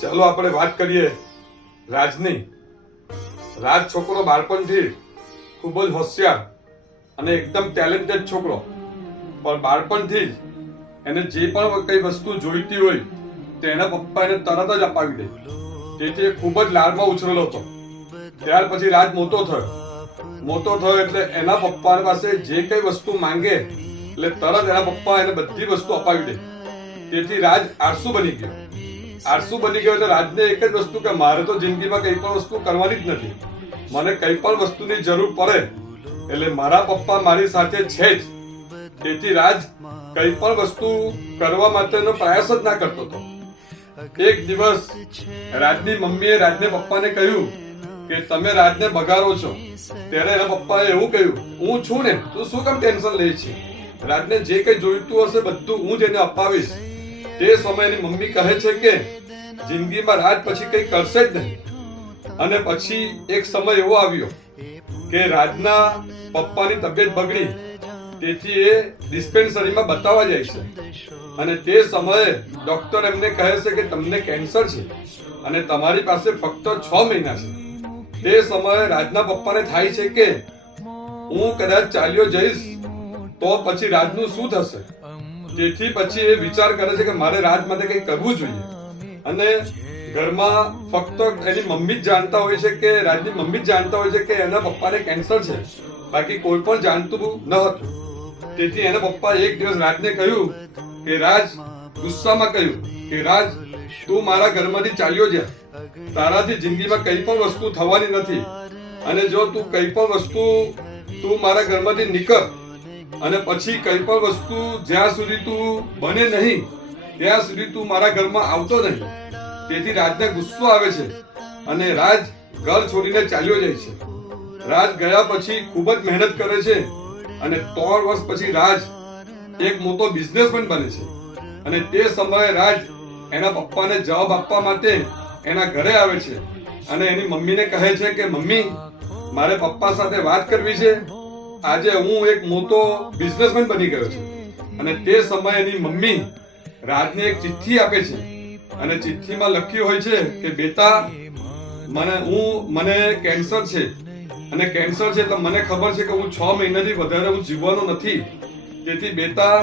ચાલો આપણે વાત કરીએ રાજની. રાજ છોકરો બાળપણથી ખૂબ જ હોશિયાર અને એકદમ ટેલેન્ટેડ છોકરો, પણ બાળપણથી જ એને જે પણ કઈ વસ્તુ જોઈતી હોય તો એના પપ્પા એને તરત જ અપાવી દે. તેથી એ ખૂબ જ લાડમાં ઉછરેલો હતો. ત્યાર પછી રાજ મોટો થયો એટલે એના પપ્પા પાસે જે કઈ વસ્તુ માંગે એટલે તરત એના પપ્પા એને બધી વસ્તુ અપાવી દે. તેથી રાજ આળસુ બની ગયો. એટલે રાજને એક જ વસ્તુ કે મારે તો જિંદગીમાં કઈ પણ વસ્તુ કરવાની જ નથી. મને કઈ પણ વસ્તુની જરૂર પડે એટલે મારા પપ્પા મારી સાથે છે જ. તેથી રાજ કઈ પણ વસ્તુ કરવા માટેનો પ્રયાસ જ ના કરતો હતો. એક દિવસ રાજની મમ્મીએ રાજને પપ્પાને કહ્યું કે તમે રાજને બગાડો છો. ત્યારે એના પપ્પાએ એવું કહ્યું, હું છું ને, તું શું કામ ટેન્શન લે છે? રાજને જે કઈ જોઈતું હશે બધું હું જ એને અપાવીશ. તે સમયની મમ્મી કહે છે કે જિંદગીમાં રાજ પછી કઈ કરશે જ નહીં. અને પછી એક સમય એવો આવ્યો કે રાજના પપ્પાની તબિયત બગડી. તેથી એ ડિસ્પેન્સરીમાં બતાવવા જાય છે અને તે સમયે ડોક્ટર એમને કહે છે કે તમને કેન્સર છે અને તમારી પાસે ફક્ત 6 મહિના છે. તે સમયે રાજના પપ્પાને થાય છે કે હું કદાચ ચાલ્યો જઈશ તો પછી રાજનું શું થશે. તેથી પછી એ વિચાર કરે છે કે મારે રાજ માટે કંઈ કરવું જોઈએ. અને ઘરમાં ફક્ત એની મમ્મી જ જાણતા હોય છે કે રાજની મમ્મી જ જાણતા હોય છે કે એના પપ્પાને કેન્સર છે, બાકી કોઈ પણ જાણતું ન હતું. તેથી એના પપ્પાએ એક દિવસ રાજને કહ્યું કે રાજ ગુસ્સામાં કહ્યું કે રાજ તું મારા ઘરમાંથી ચાલ્યો જા. તારાથી જિંદગીમાં કઈ પણ વસ્તુ થવાની નથી અને જો તું કઈ પણ વસ્તુ તું મારા ઘરમાંથી નીકળ અને પછી કઈ પણ વસ્તુ જ્યાં સુધી તું બને નહીં ત્યાં સુધી તું મારા ઘરમાં આવતો નહીં. તેથી રાજને ગુસ્સો આવે છે અને રાજ ઘર છોડીને ચાલ્યો જાય છે. રાજ ગયા પછી ખૂબ જ મહેનત કરે છે અને 3 વર્ષ પછી રાજ એક મોટો બિઝનેસમેન બને છે. અને તે સમયે રાજ એના પપ્પાને જવાબ આપવા માટે એના ઘરે આવે છે અને એની મમ્મીને કહે છે કે મમ્મી, મારે પપ્પા સાથે વાત કરવી છે. આજે હું એક મોટો બિઝનેસમેન બની ગયો છું. અને તે સમયે એની મમ્મી રાજને એક ચિઠ્ઠી આપે છે અને ચિઠ્ઠીમાં લખ્યું હોય છે કે બેટા, મને કેન્સર છે અને કેન્સર છે તો મને ખબર છે કે હું 6 મહિનાથી વધારે હું જીવવાનો નથી. તેથી બેટા,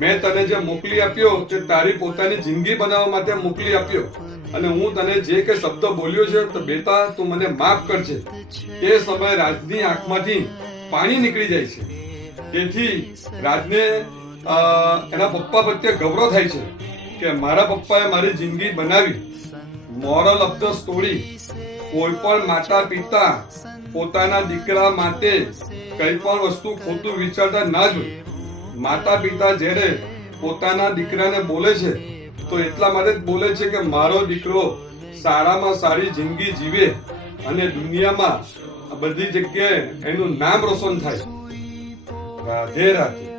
મેં તને જે મોકલી આપ્યો તે તારી પોતાની જિંદગી બનાવવા માટે મોકલી આપ્યો અને હું તને જે કે શબ્દ બોલ્યો છે તો બેટા તું મને માફ કરજે. તે સમયે રાજની આંખમાંથી પાણી નીકળી જાય છે. તેથી રાજને એના પપ્પા પ્રત્યે ગૌરવ થાય છે કે મારા પપ્પાએ મારી જિંદગી બનાવી. મોરલ ઓફ ધ સ્ટોરી, કોઈ પણ માતા પિતા પોતાના દીકરા માટે કઈ પણ વસ્તુ ખોટું વિચારતા ના જોઈએ. માતા પિતા જ્યારે પોતાના દીકરાને બોલે છે તો એટલા માટે જ બોલે છે કે મારો દીકરો સારામાં સારી જિંદગી જીવે અને દુનિયામાં બધી જગ્યાએ એનું નામ રોશન થાય. રાધે રાધે.